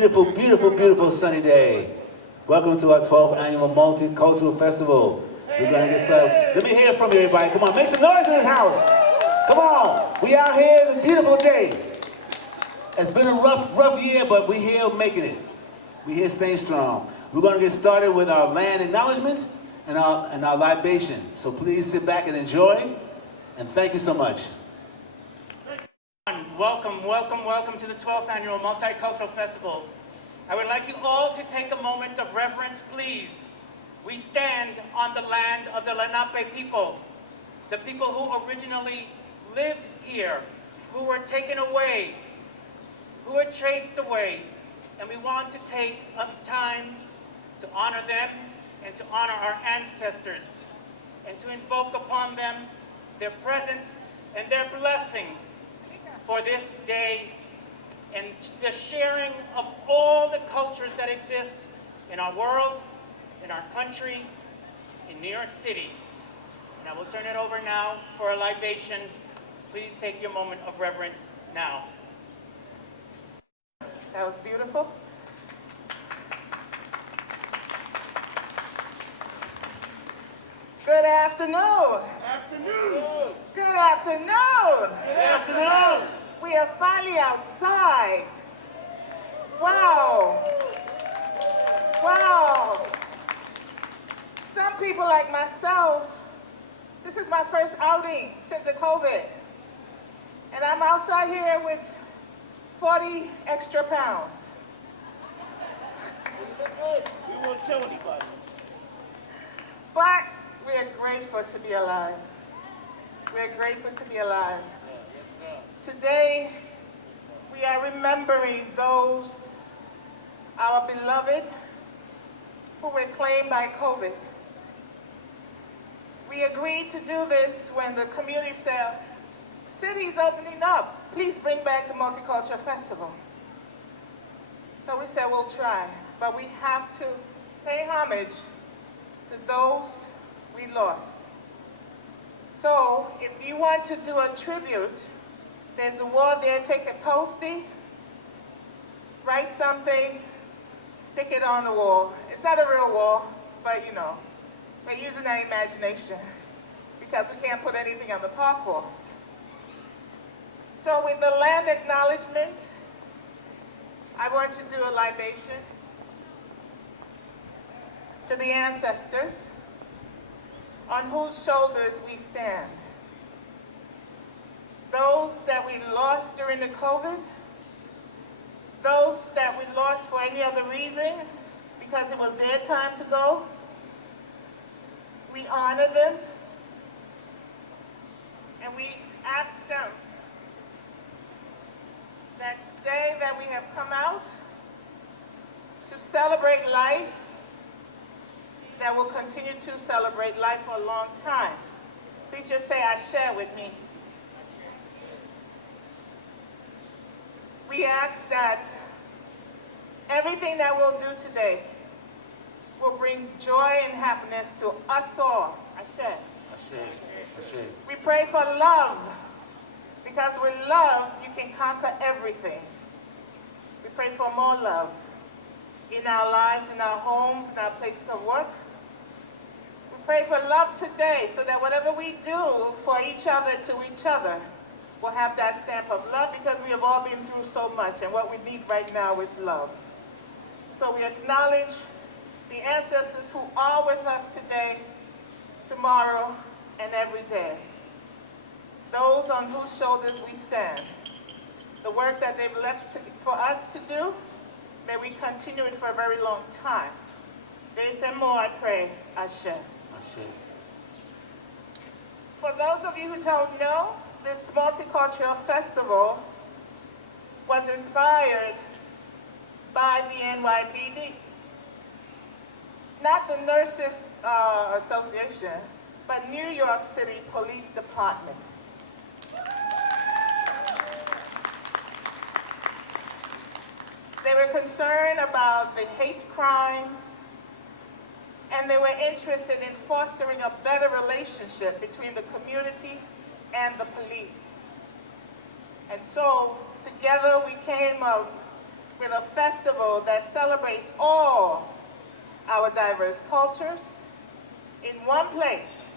beautiful, beautiful, beautiful sunny day. Welcome to our 12th annual Multicultural Festival. We're gonna get started. Let me hear from you, everybody. Come on, make some noise in this house. Come on, we out here, it's a beautiful day. It's been a rough year, but we're here making it. We're here staying strong. We're gonna get started with our land acknowledgement and our libation. So please sit back and enjoy, and thank you so much. Welcome, welcome, welcome to the 12th Annual Multicultural Festival. I would like you all to take a moment of reverence, please. We stand on the land of the Lenape people, the people who originally lived here, who were taken away, who were chased away, and we want to take time to honor them and to honor our ancestors and to invoke upon them their presence and their blessing for this day and the sharing of all the cultures that exist in our world, in our country, in New York City. And I will turn it over now for a libation. Please take your moment of reverence now. That was beautiful. Good afternoon. Afternoon. Good afternoon. Good afternoon. We are finally outside. Wow. Wow. Some people like myself, this is my first outing since the COVID. And I'm outside here with 40 extra pounds. We won't show anybody. But we are grateful to be alive. We are grateful to be alive. Today, we are remembering those, our beloved, who were claimed by COVID. We agreed to do this when the community said, city's opening up, please bring back the Multicultural Festival. So we said, we'll try, but we have to pay homage to those we lost. So if you want to do a tribute, there's a wall there, take a Post-it, write something, stick it on the wall. It's not a real wall, but you know, we're using our imagination because we can't put anything on the park wall. So with the land acknowledgement, I want to do a libation to the ancestors on whose shoulders we stand. Those that we lost during the COVID, those that we lost for any other reason, because it was their time to go, we honor them, and we ask them that today that we have come out to celebrate life, that will continue to celebrate life for a long time. Please just say Ashe with me. We ask that everything that we'll do today will bring joy and happiness to us all. Ashe. Ashe, Ashe. We pray for love, because with love, you can conquer everything. We pray for more love in our lives, in our homes, in our places of work. We pray for love today so that whatever we do for each other to each other will have that stamp of love, because we have all been through so much, and what we need right now is love. So we acknowledge the ancestors who are with us today, tomorrow, and every day. Those on whose shoulders we stand. The work that they've left for us to do, may we continue it for a very long time. Days and more, I pray. Ashe. Ashe. For those of you who don't know, this multicultural festival was inspired by the NYPD. Not the Nurses Association, but New York City Police Department. They were concerned about the hate crimes, and they were interested in fostering a better relationship between the community and the police. And so together we came up with a festival that celebrates all our diverse cultures in one place,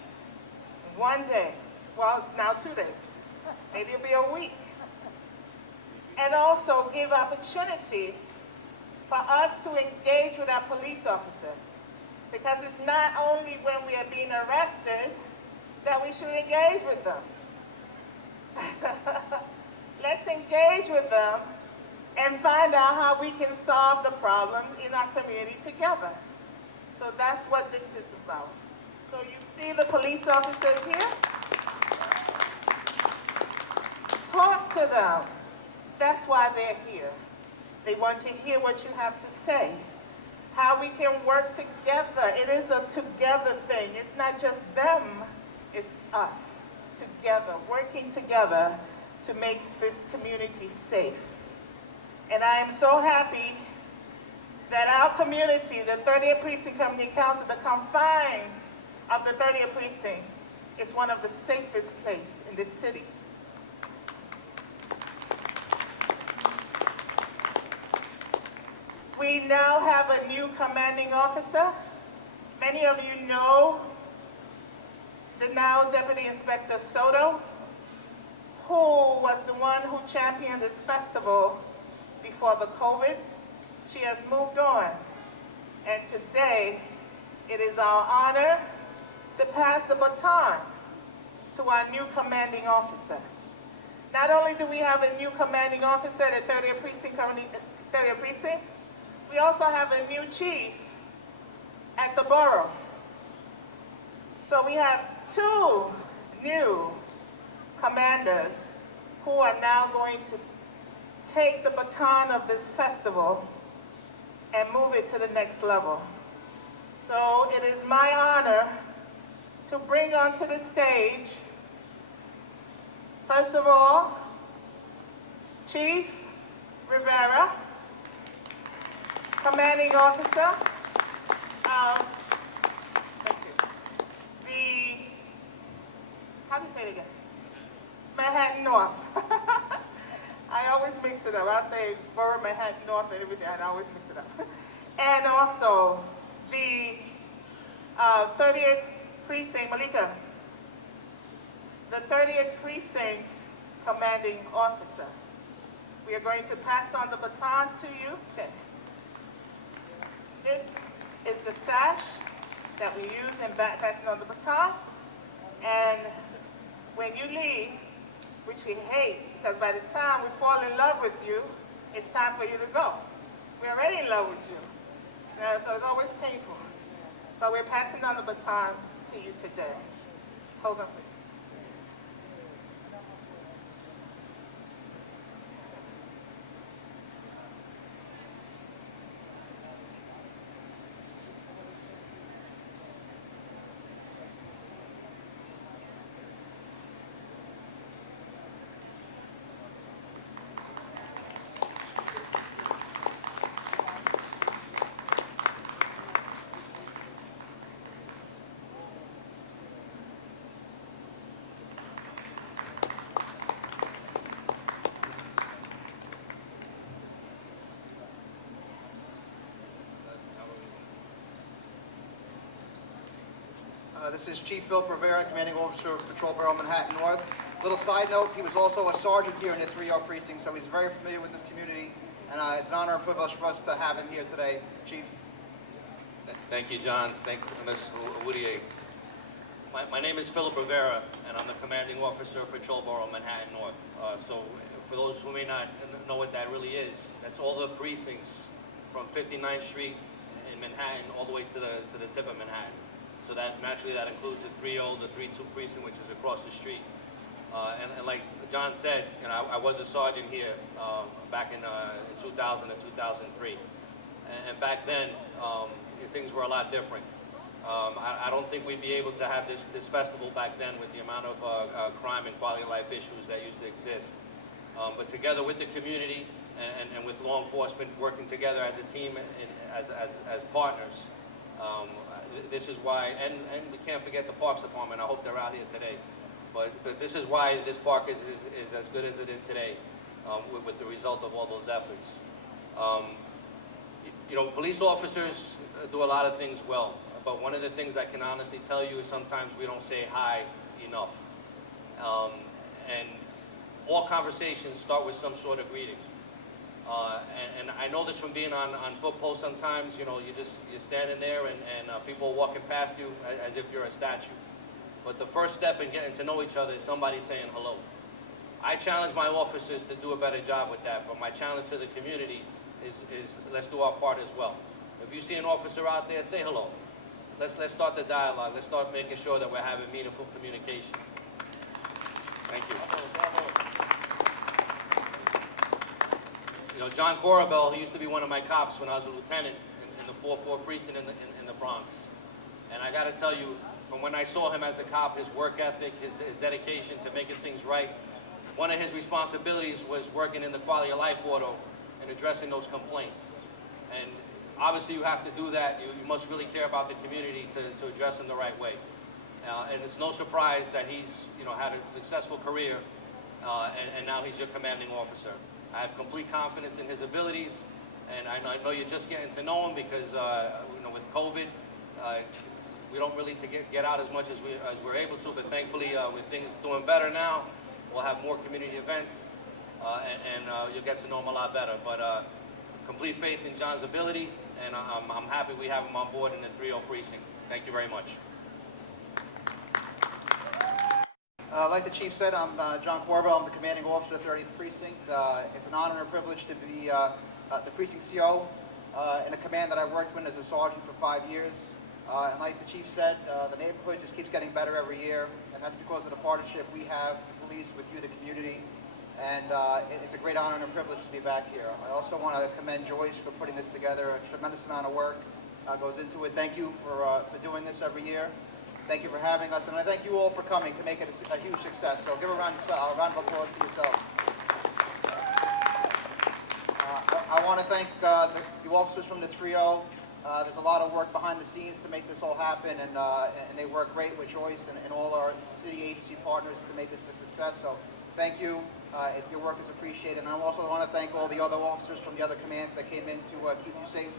one day. Well, it's now 2 days. Maybe it'll be a week. And also give opportunity for us to engage with our police officers. Because it's not only when we are being arrested that we should engage with them. Let's engage with them and find out how we can solve the problem in our community together. So that's what this is about. So you see the police officers here? Talk to them. That's why they're here. They want to hear what you have to say. How we can work together. It is a together thing. It's not just them, it's us. Together, working together to make this community safe. And I am so happy that our community, the 30th Precinct Community Council, the confine of the 30th Precinct, is one of the safest places in this city. We now have a new commanding officer. Many of you know the now Deputy Inspector Soto, who was the one who championed this festival before the COVID. She has moved on. And today, it is our honor to pass the baton to our new commanding officer. Not only do we have a new commanding officer at 30th Precinct, 30th Precinct, we also have a new chief at the borough. So we have 2 new commanders who are now going to take the baton of this festival and move it to the next level. So it is my honor to bring onto the stage, first of all, Chief Rivera, commanding officer of how do you say it again? Manhattan North. I always mix it up. I say Borough Manhattan North and everything. I always mix it up. And also the 30th Precinct, Malika, the 30th Precinct commanding officer. We are going to pass on the baton to you. Stay. This is the sash that we use in passing on the baton. And when you leave, which we hate, because by the time we fall in love with you, it's time for you to go. We're already in love with you. So it's always painful. But we're passing on the baton to you today. Hold on, please. This is Chief Philip Rivera, Commanding Officer of Patrol Bureau Manhattan North. Little side note, he was also a sergeant here in the 3R precinct, so he's very familiar with this community, and it's an honor and privilege for us to have him here today. Chief. Thank you, John. Thank you, Ms. Woodier. My name is Philip Rivera, and I'm the Commanding Officer of Patrol Bureau Manhattan North. So for those who may not know what that really is, that's all the precincts from 59th Street in Manhattan all the way to the tip of Manhattan. So that naturally that includes the 3-0, the 3-2 precinct, which is across the street. And like John said, you know, I was a sergeant here back in 2000 and 2003. And back then, things were a lot different. I don't think we'd be able to have this festival back then with the amount of crime and quality of life issues that used to exist. But together with the community and with law enforcement working together as a team and as partners, this is why, and we can't forget the Parks Department. I hope they're out here today. But this is why this park is as good as it is today with the result of all those efforts. Um, you know, police officers do a lot of things well, but one of the things I can honestly tell you is sometimes we don't say hi enough. And all conversations start with some sort of greeting. And I know this from being on foot posts sometimes, you know, you're standing there and people are walking past you as if you're a statue. But the first step in getting to know each other is somebody saying hello. I challenge my officers to do a better job with that, but my challenge to the community is let's do our part as well. If you see an officer out there, say hello. Let's start the dialogue. Let's start making sure that we're having meaningful communication. Thank you. You know, John Corabell, he used to be one of my cops when I was a lieutenant in the 4-4 precinct in the Bronx. And I got to tell you, from when I saw him as a cop, his work ethic, his dedication to making things right, one of his responsibilities was working in the quality of life auto and addressing those complaints. And obviously you have to do that. You must really care about the community to address them the right way. And it's no surprise that he's, you know, had a successful career and now he's your commanding officer. I have complete confidence in his abilities, and I know you're just getting to know him because, you know, with COVID, we don't really get out as much as we're able to, but thankfully, with things doing better now, we'll have more community events, and you'll get to know him a lot better. But complete faith in John's ability, and I'm happy we have him on board in the 3-0 precinct. Thank you very much. Like the chief said, I'm John Corbo. I'm the commanding officer of the 30th Precinct. It's an honor and a privilege to be the precinct CO in a command that I worked with as a sergeant for 5 years. And like the chief said, the neighborhood just keeps getting better every year, and that's because of the partnership we have, the police, with you, the community. And it's a great honor and a privilege to be back here. I also want to commend Joyce for putting this together. A tremendous amount of work goes into it. Thank you for doing this every year. Thank you for having us, and I thank you all for coming to make it a huge success. So give a round of applause to yourselves. I want to thank the officers from the trio. There's a lot of work behind the scenes to make this all happen, and they work great with Joyce and all our city agency partners to make this a success. So thank you. Your work is appreciated. And I also want to thank all the other officers from the other commands that came in to keep you safe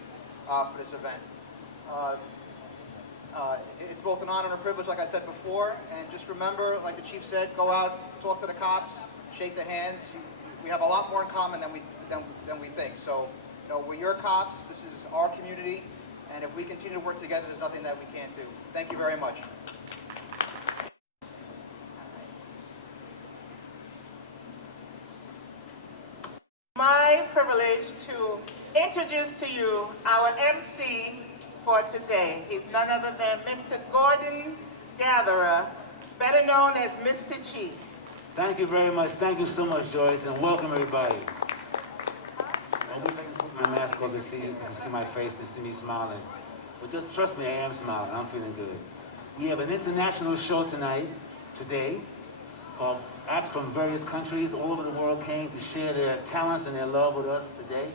for this event. It's both an honor and a privilege, like I said before, and just remember, like the chief said, go out, talk to the cops, shake their hands. We have a lot more in common than we think. So, you know, we're your cops, this is our community, and if we continue to work together, there's nothing that we can't do. Thank you very much. My privilege to introduce to you our MC for today. He's none other than Mr. Gordon Gatherer, better known as Mr. Chief. Thank you very much. Thank you so much, Joyce, and welcome everybody. I wish I could put my mask on to see my face and see me smiling. But just trust me, I am smiling. I'm feeling good. We have an international show today. Acts from various countries all over the world came to share their talents and their love with us today.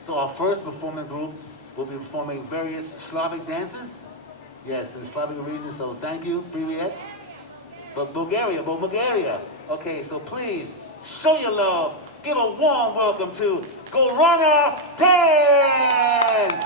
So our first performing group will be performing various Slavic dances. Yes, in the Slavic region, so thank you, Privyet. But Bulgaria. Okay, so please, show your love. Give a warm welcome to Gorana Dance!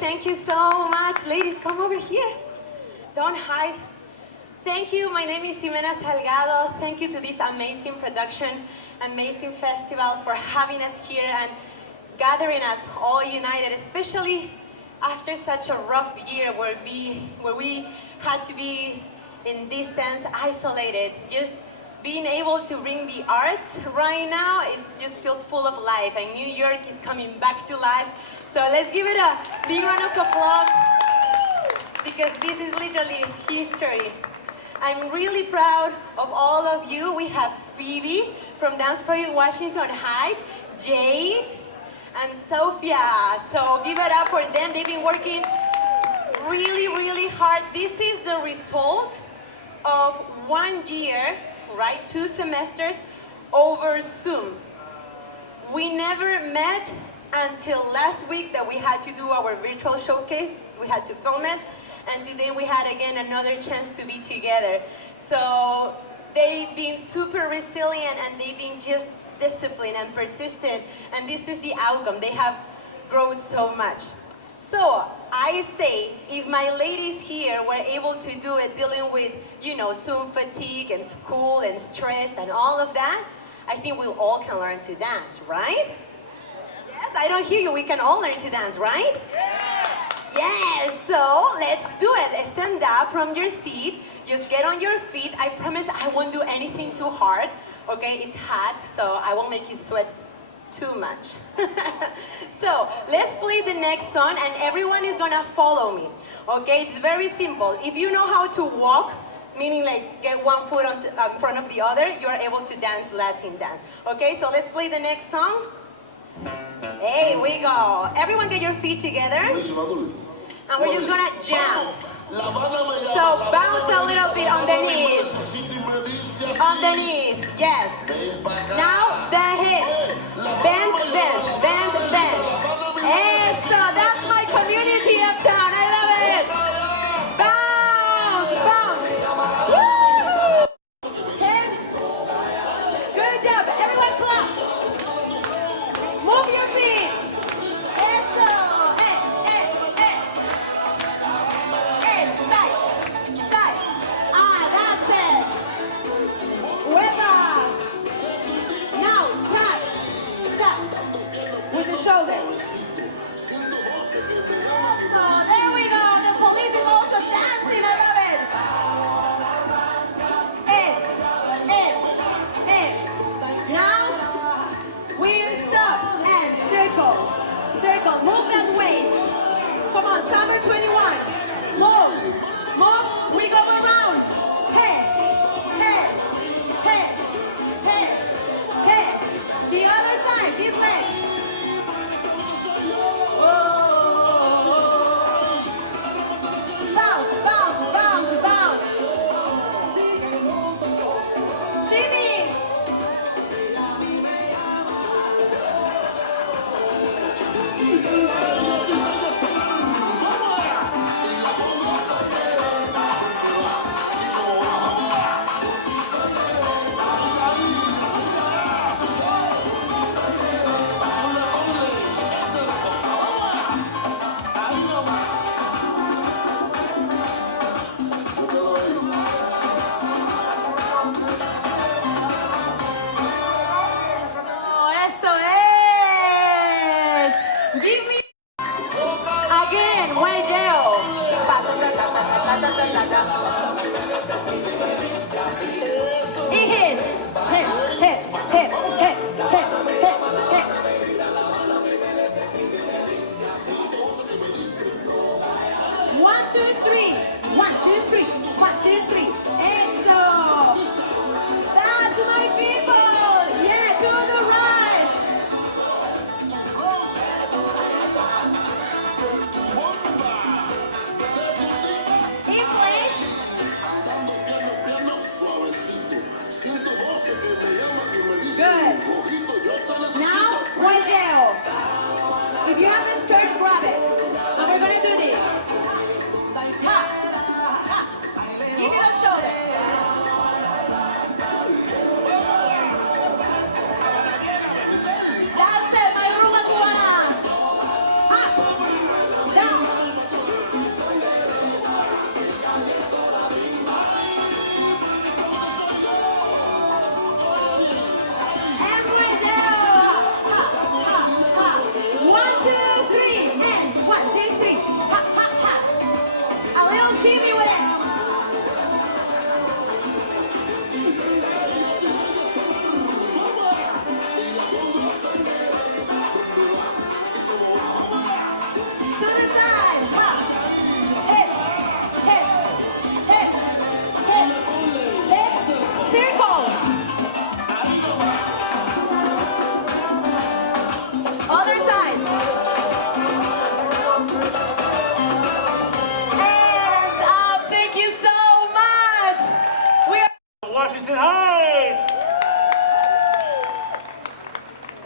Thank you so much. Ladies, come over here. Don't hide. Thank you. My name is Ximena Salgado. Thank you to this amazing production, amazing festival for having us here and gathering us all united, especially after such a rough year where we had to be in distance, isolated. Just being able to bring the arts right now, it just feels full of life, and New York is coming back to life. So let's give it a big round of applause, because this is literally history. I'm really proud of all of you. We have Phoebe from Dance Project Washington Heights, Jade, and Sophia. So give it up for them. They've been working really, really hard. This is the result of 1 year, right? 2 semesters over Zoom. We never met until last week that we had to do our virtual showcase. We had to film it. And today we had again another chance to be together. So they've been super resilient, and they've been just disciplined and persistent. And this is the outcome. They have grown so much. So I say, if my ladies here were able to do it, dealing with, Zoom fatigue and school and stress and all of that, I think we all can learn to dance, right? Yes, I don't hear you. We can all learn to dance, right? Yes, so let's do it. Stand up from your seat. Just get on your feet. I promise I won't do anything too hard. Okay, it's hot, so I won't make you sweat too much. So let's play the next song, and everyone is gonna follow me. Okay, it's very simple. If you know how to walk, meaning like get one foot in front of the other, you are able to dance Latin dance. Okay, so let's play the next song. Here we go. Everyone get your feet together. And we're just gonna jump. So bounce a little bit on the knees. On the knees, yes. Now the hips. Bend, bend, bend, bend. Eso, that's my community uptown. I love it. Bounce, bounce. Woo! Hips. Good job. Everyone clap. Move your feet. Eso. Side. Ah, that's it. Whip up.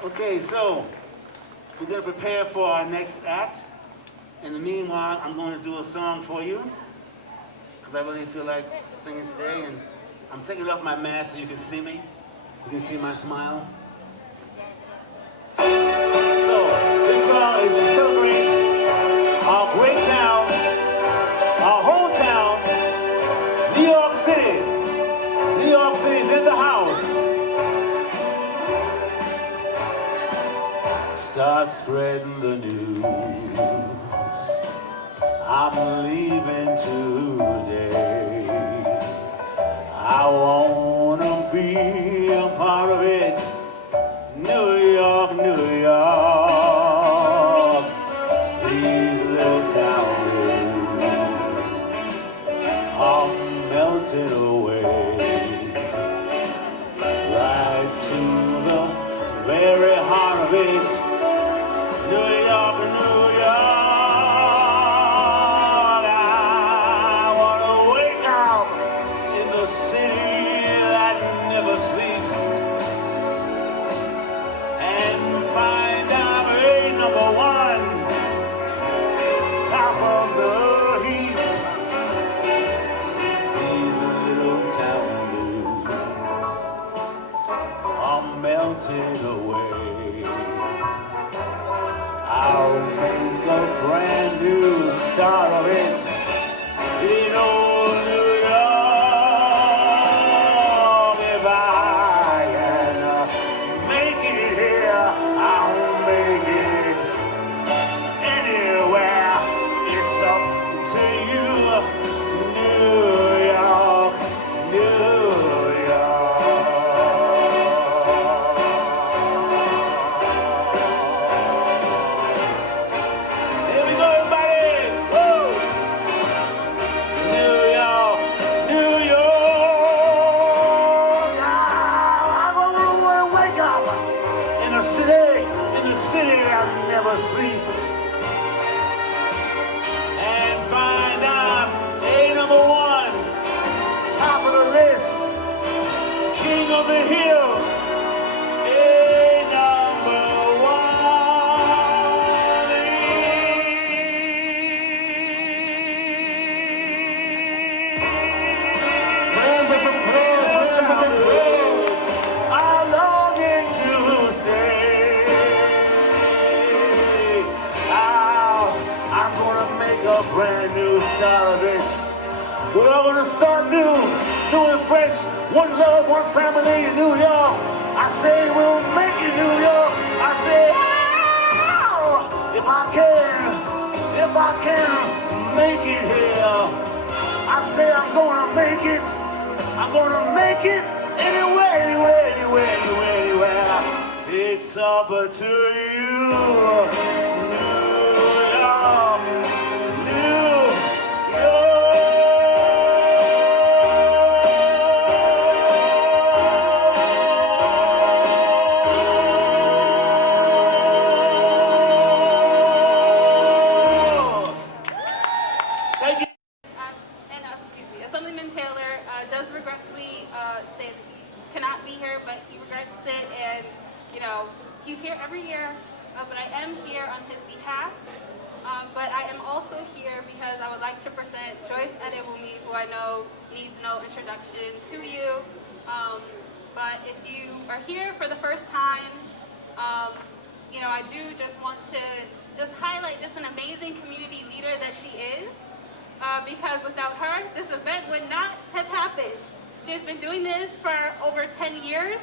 Okay, so we're going to prepare for our next act. In the meanwhile, I'm going to do a song for you because I really feel like singing today, and I'm taking off my mask so you can see me. You can see my smile. So this song is to celebrate our great town, our hometown, New York City. New York City is in the house. Start spreading the news. I'm leaving today. I wanna be a part of it. New York, New York. These little town blues are melting away. Right to the very heart of it. New York, New York. I wanna wake up in the city that never sleeps and find I'm a number one, top of the heap. These little town blues are melting away. I'll make a brand new start of it in old New York. If I can make it here, I'll make it anywhere. It's up to you, New York, New York. Here we go, everybody! Woo! New York, New York. I'm gonna wake up in the city that never sleeps, and find I'm a number one, top of the list, king of the hill, a number one. I'm longing to stay. I'm gonna make a brand new start of it. We're all gonna start new and fresh. One love, one family in New York. I say we'll make it New York. I say, oh, if I can make it here. I say I'm gonna make it. I'm gonna make it anywhere. It's up to you, New York, New York. Thank you. Excuse me, Assemblyman Taylor does regretfully say that he cannot be here, but he regrets it, and he's here every year. But I am here on his behalf. But I am also here because I would like to present Joyce Adewumi, who I know needs no introduction to you. But if you are here for the first time, I do just want to highlight just an amazing community leader that she is. Because without her, this event would not have happened. She's been doing this for over 10 years.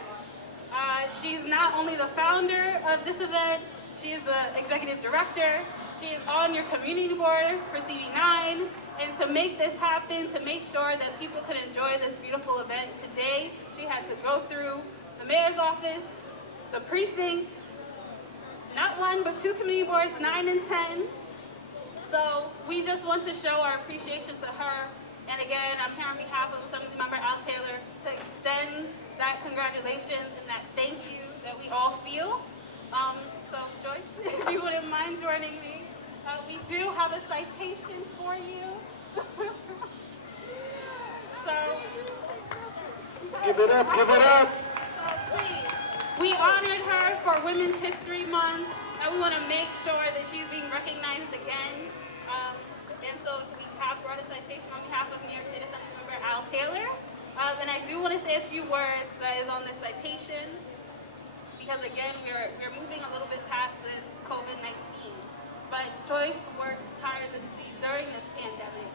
She's not only the founder of this event, she is the executive director. She is on your community board for CD9. And to make this happen, to make sure that people could enjoy this beautiful event today, she had to go through the mayor's office, the precincts, not one, but two community boards, 9 and 10. So we just want to show our appreciation to her. And again, I'm here on behalf of Assemblymember Al Taylor to extend that congratulations and that thank you that we all feel. So Joyce, if you wouldn't mind joining me, we do have a citation for you. So Give it up, give it up. So please. We honored her for Women's History Month, and we want to make sure that she's being recognized again. And so we have brought a citation on behalf of New York State Assemblymember Al Taylor. And I do want to say a few words that is on this citation, because again, we're moving a little bit past this COVID-19. But Joyce worked tirelessly during this pandemic,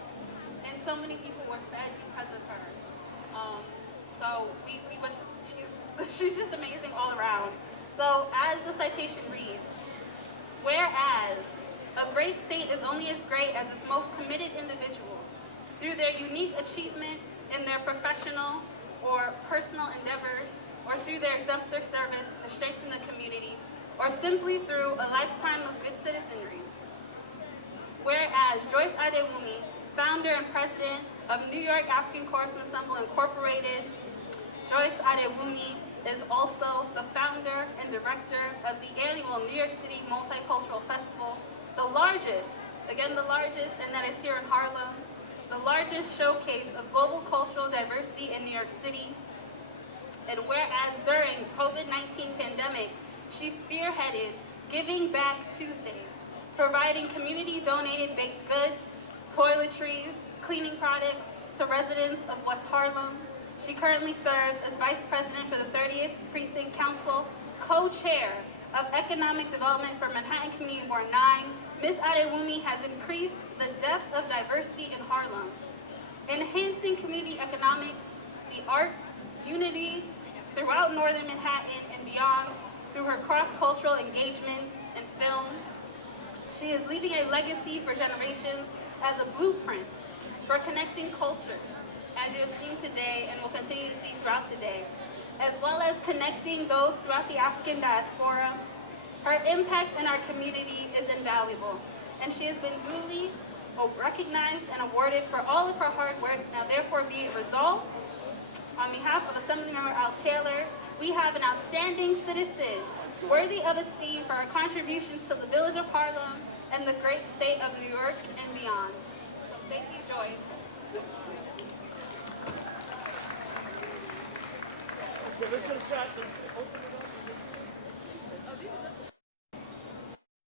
and so many people were fed because of her. So we wish she's just amazing all around. So as the citation reads, whereas a great state is only as great as its most committed individuals through their unique achievement in their professional or personal endeavors, or through their exemplary service to strengthen the community, or simply through a lifetime of good citizenry. Whereas Joyce Adewumi, founder and president of New York African Chorus Ensemble Incorporated, Joyce Adewumi is also the founder and director of the annual New York City Multicultural Festival, the largest, again the largest, and that is here in Harlem, the largest showcase of global cultural diversity in New York City. And whereas during COVID-19 pandemic, she spearheaded Giving Back Tuesdays, providing community-donated baked goods, toiletries, cleaning products to residents of West Harlem. She currently serves as Vice President for the 30th Precinct Council, co-chair of Economic Development for Manhattan Community Ward 9. Ms. Adewumi has increased the depth of diversity in Harlem, enhancing community economics, the arts, unity throughout northern Manhattan and beyond through her cross-cultural engagements in film. She is leaving a legacy for generations as a blueprint for connecting cultures, as you have seen today and will continue to see throughout the day, as well as connecting those throughout the African diaspora. Her impact in our community is invaluable, and she has been duly recognized and awarded for all of her hard work. Now therefore be it resolved, on behalf of Assemblymember Al Taylor, we have an outstanding citizen worthy of esteem for her contributions to the village of Harlem and the great state of New York and beyond. So thank you, Joyce.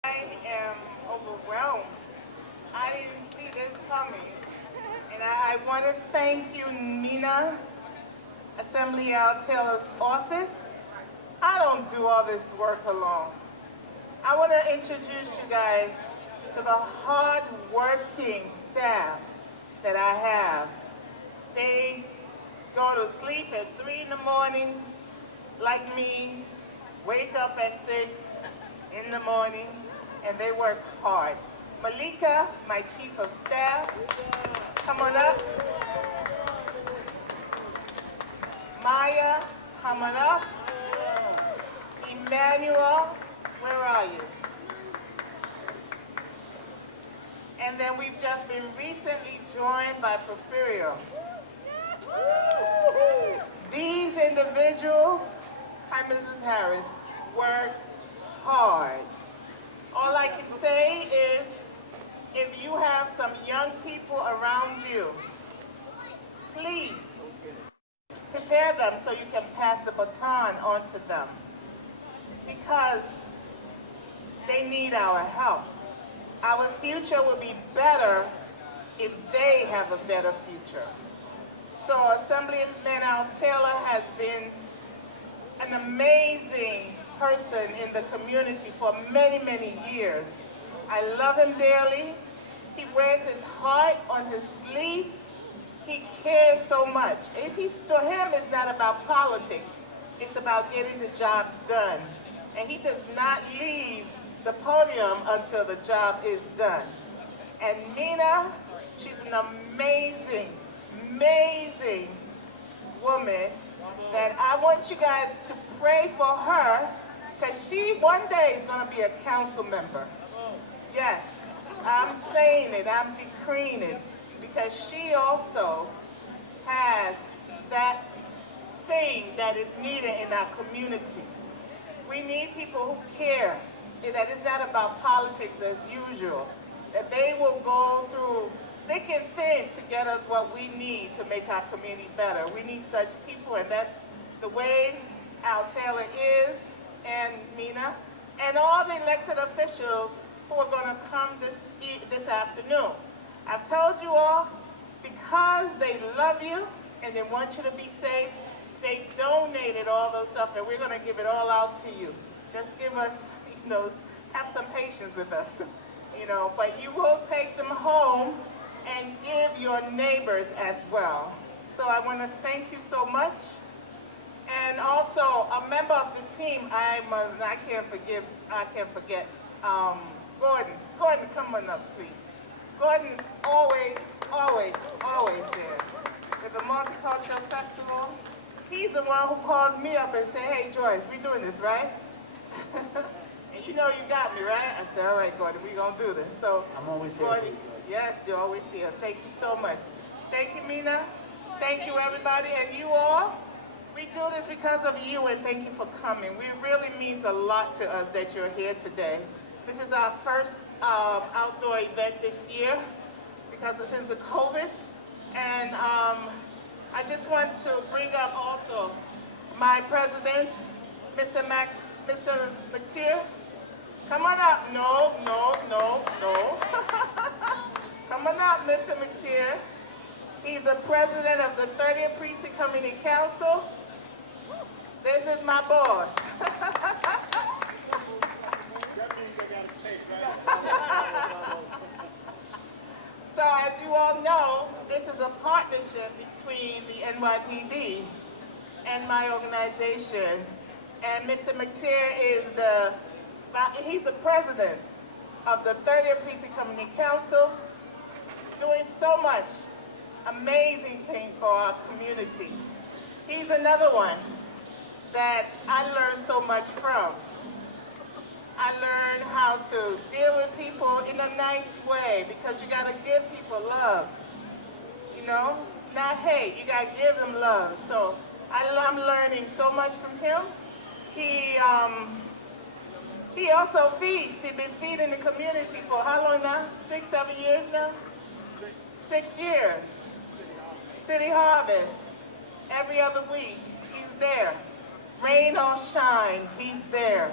I am overwhelmed. I didn't see this coming. And I want to thank you, Nina, Assembly Al Taylor's office. I don't do all this work alone. I want to introduce you guys to the hard-working staff that I have. They go to sleep at 3 in the morning, like me, wake up at 6 in the morning, and they work hard. Malika, my chief of staff, come on up. Maya, come on up. Emmanuel, where are you? And then we've just been recently joined by Porfirio. These individuals, hi Mrs. Harris, work hard. All I can say is, if you have some young people around you, please prepare them so you can pass the baton on to them, because they need our help. Our future will be better if they have a better future. So Assemblyman Al Taylor has been an amazing person in the community for many, many years. I love him dearly. He wears his heart on his sleeve. He cares so much. To him, it's not about politics. It's about getting the job done. And he does not leave the podium until the job is done. And Nina, she's an amazing, amazing woman that I want you guys to pray for her, because she one day is going to be a council member. Yes, I'm saying it, I'm decreeing it, because she also has that thing that is needed in our community. We need people who care, that it's not about politics as usual, that they will go through thick and thin to get us what we need to make our community better. We need such people, and that's the way Al Taylor is. and all the elected officials who are going to come this afternoon. I've told you all, because they love you and they want you to be safe, they donated all those stuff, and we're going to give it all out to you. Just give us, have some patience with us, but you will take them home and give your neighbors as well. So I want to thank you so much. And also, a member of the team, I can't forget, Gordon. Gordon, come on up, please. Gordon is always there. With the Multicultural Festival, he's the one who calls me up and say, hey, Joyce, we doing this, right? And you got me, right? I said, all right, Gordon, we're going to do this. So, I'm always here. Gordon, yes, you're always here. Thank you so much. Thank you, Mina. Thank you, everybody, and you all. We do this because of you, and thank you for coming. It really means a lot to us that you're here today. This is our first outdoor event this year because since the COVID. And I just want to bring up also my president, Mr. McTeer. Come on up. No. Come on up, Mr. McTeer. He's the president of the 30th Precinct Community Council. This is my boss. So as you all know, this is a partnership between the NYPD and my organization. And Mr. McTeer is he's the president of the 30th Precinct Community Council, doing so much amazing things for our community. He's another one that I learned so much from. I learned how to deal with people in a nice way because you got to give people love, not hate. You got to give them love. So I'm learning so much from him. He also feeds. He's been feeding the community for how long now? 6, 7 years now? 6 years. City Harvest. Every other week, he's there. Rain or shine, he's there.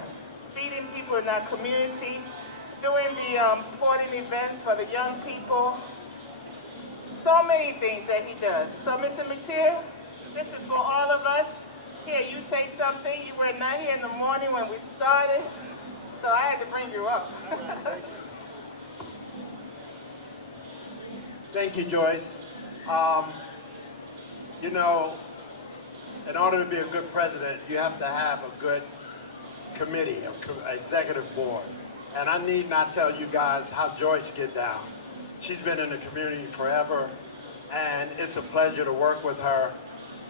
Feeding people in our community, doing the sporting events for the young people. So many things that he does. So Mr. McTeer, this is for all of us. Here, you say something. You were not here in the morning when we started, so I had to bring you up. Thank you, Joyce. In order to be a good president, you have to have a good committee, an executive board. And I need not tell you guys how Joyce get down. She's been in the community forever, and it's a pleasure to work with her.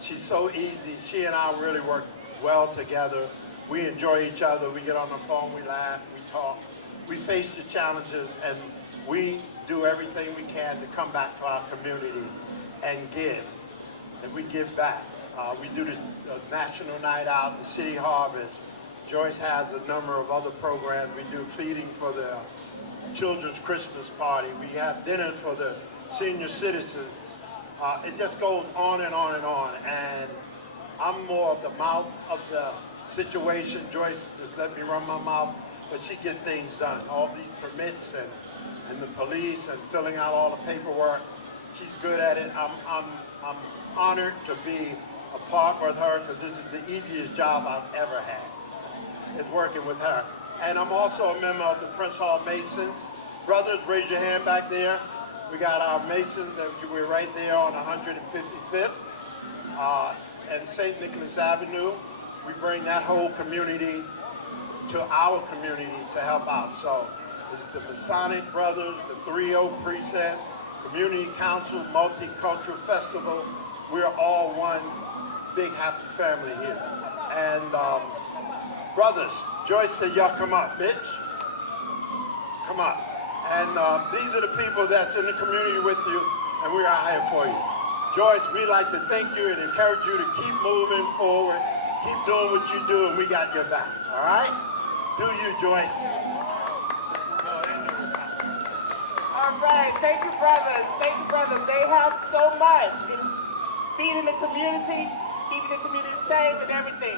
She's so easy. She and I really work well together. We enjoy each other. We get on the phone, we laugh, we talk. We face the challenges, and we do everything we can to come back to our community and give. And we give back. We do the National Night Out, the City Harvest. Joyce has a number of other programs. We do feeding for the Children's Christmas Party. We have dinner for the senior citizens. It just goes on and on and on. And I'm more of the mouth of the situation. Joyce just let me run my mouth, but she gets things done. All these permits and the police and filling out all the paperwork. She's good at it. I'm honored to be a part with her because this is the easiest job I've ever had, is working with her. And I'm also a member of the Prince Hall Masons. Brothers, raise your hand back there. We got our Masons, and we're right there on 155th and St. Nicholas Avenue. We bring that whole community to our community to help out. So it's the Masonic Brothers, the 3-0 Precinct, Community Council, Multicultural Festival. We're all one big happy family here. And brothers, Joyce said, y'all come up, bitch. Come up. And these are the people that's in the community with you, and we're out here for you. Joyce, we'd like to thank you and encourage you to keep moving forward, keep doing what you do, and we got your back, all right? Do you, Joyce? All right, thank you, brothers. Thank you, brothers. They help so much in feeding the community, keeping the community safe and everything.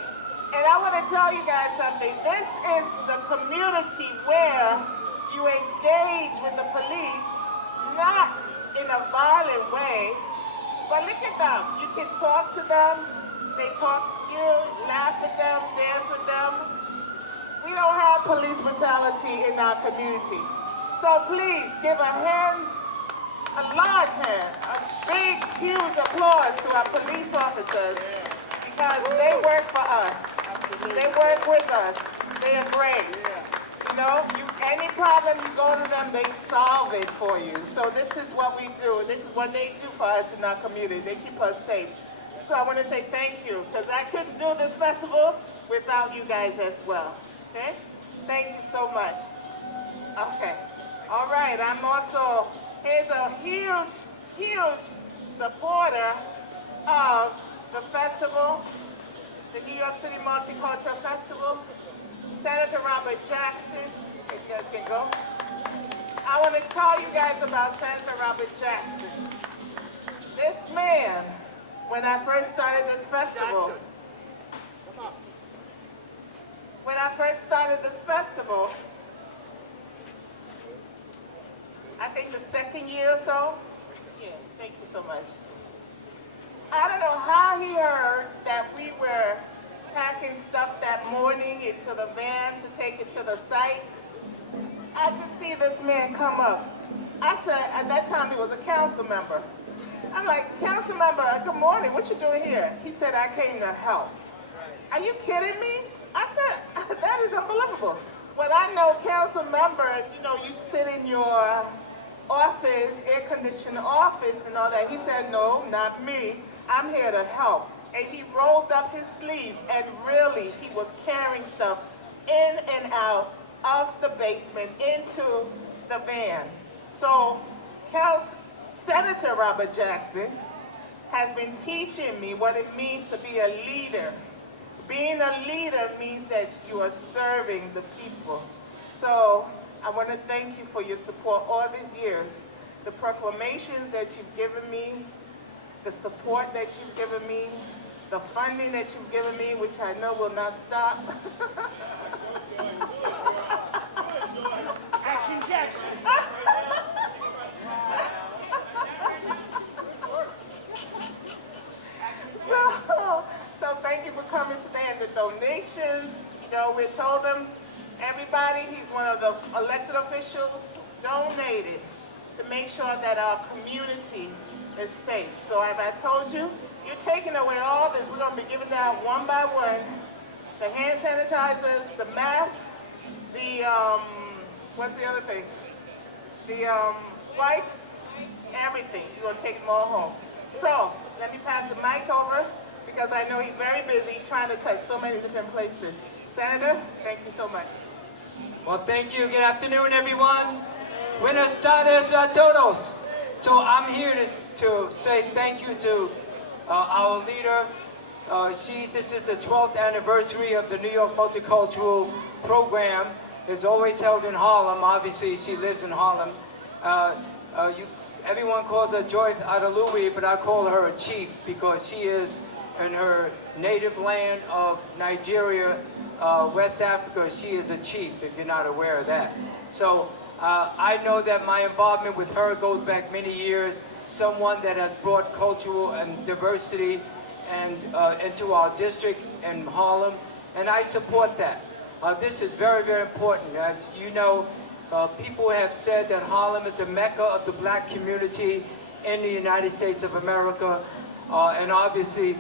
And I want to tell you guys something. This is the community where you engage with the police, not in a violent way, but look at them. You can talk to them. They talk to you, laugh with them, dance with them. We don't have police brutality in our community. So please give a large hand, a big, huge applause to our police officers because they work for us. They work with us. They are great. You know, any problem you go to them, they solve it for you. So this is what we do. This is what they do for us in our community. They keep us safe. So I want to say thank you because I couldn't do this festival without you guys as well. Okay? Thank you so much. Okay. All right. I'm also, here's a huge, huge supporter of the festival, the New York City Multicultural Festival, Senator Robert Jackson. If you guys can go. I want to tell you guys about Senator Robert Jackson. This man, when I first started this festival, I think the second year or so. Yeah, thank you so much. I don't know how he heard that we were packing stuff that morning into the van to take it to the site. I just see this man come up. I said, at that time he was a council member. I'm like, council member, good morning, what you doing here? He said, I came to help. Are you kidding me? I said, that is unbelievable. When I know council members, you know, you sit in your office, air-conditioned office and all that. He said, no, not me. I'm here to help. And he rolled up his sleeves and really, he was carrying stuff in and out of the basement into the van. So Senator Robert Jackson has been teaching me what it means to be a leader. Being a leader means that you are serving the people. So I want to thank you for your support all these years. The proclamations that you've given me, the support that you've given me, the funding that you've given me, which I know will not stop. Action Jackson. So thank you for coming today and the donations. You know, we told them, everybody, he's one of the elected officials, donated to make sure that our community is safe. So as I told you, you're taking away all this. We're going to be giving out one by one the hand sanitizers, the masks, the, what's the other thing? The wipes, everything. You're going to take them all home. So let me pass the mic over because I know he's very busy trying to touch so many different places. Senator, thank you so much. Well, thank you. Good afternoon, everyone. Buenas tardes a todos. So I'm here to say thank you to our leader. This is the 12th anniversary of the New York Multicultural Program. It's always held in Harlem. Obviously, she lives in Harlem. Everyone calls her Joyce Adalui, but I call her a chief because she is in her native land of Nigeria, West Africa. She is a chief, if you're not aware of that. So I know that my involvement with her goes back many years. Someone that has brought cultural and diversity and into our district in Harlem, and I support that. This is very, very important. As you know, people have said that Harlem is the mecca of the black community in the United States of America, and obviously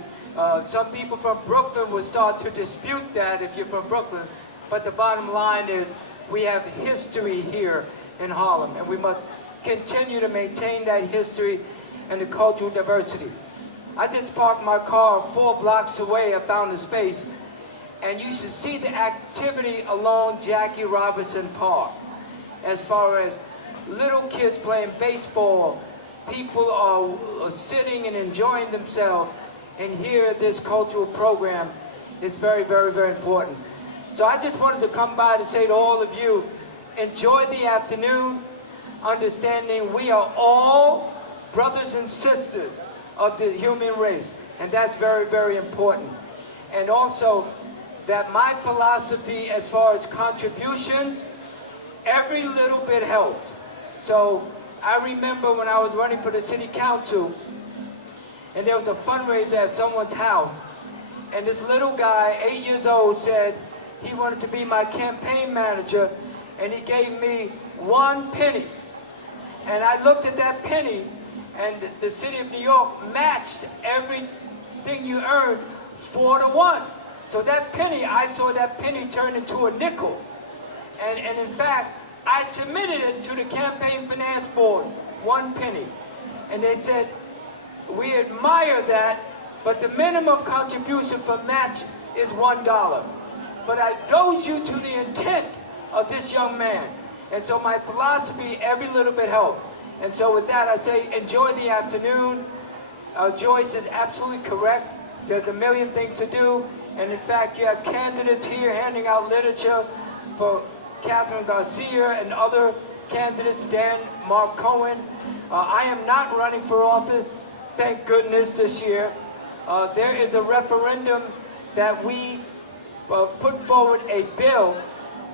some people from Brooklyn will start to dispute that if you're from Brooklyn, but the bottom line is we have history here in Harlem, and we must continue to maintain that history and the cultural diversity. I just parked my car 4 blocks away. I found a space, and you should see the activity along Jackie Robinson Park as far as little kids playing baseball. People are sitting and enjoying themselves, and here this cultural program is very, very, very important. So I just wanted to come by to say to all of you, enjoy the afternoon, understanding we are all brothers and sisters of the human race, and that's very, very important. And also, that my philosophy as far as contributions, every little bit helped. So I remember when I was running for the city council, and there was a fundraiser at someone's house, and this little guy, 8 years old, said he wanted to be my campaign manager, and he gave me 1 penny. And I looked at that penny, and the city of New York matched everything you earned 4 to 1. So that penny, I saw that penny turn into a nickel. And in fact, I submitted it to the campaign finance board, 1 penny. And they said, we admire that, but the minimum contribution for match is $1. But it goes you to the intent of this young man. And so my philosophy, every little bit helps. And so with that, I say enjoy the afternoon. Joyce is absolutely correct. There's a million things to do. And in fact, you have candidates here handing out literature for Catherine Garcia and other candidates, Dan, Mark Cohen. I am not running for office, thank goodness, this year. There is a referendum that we put forward a bill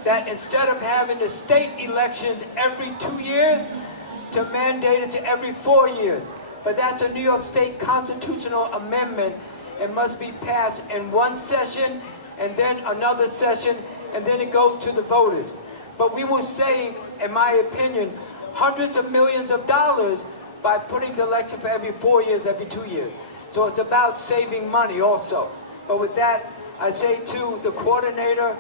that instead of having the state elections every 2 years, to mandate it to every 4 years. But that's a New York State constitutional amendment. It must be passed in one session, and then another session, and then it goes to the voters. But we will save, in my opinion, hundreds of millions of dollars by putting the election for every 4 years, every 2 years. So it's about saving money also. But with that, I say to the coordinator,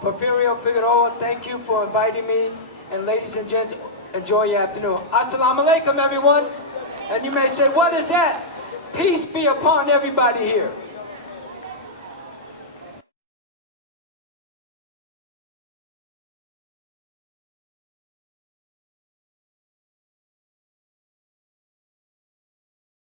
Porfirio Figueroa, thank you for inviting me. And ladies and gents, enjoy your afternoon. Assalamu alaikum, everyone. And you may say, what is that? Peace be upon everybody here.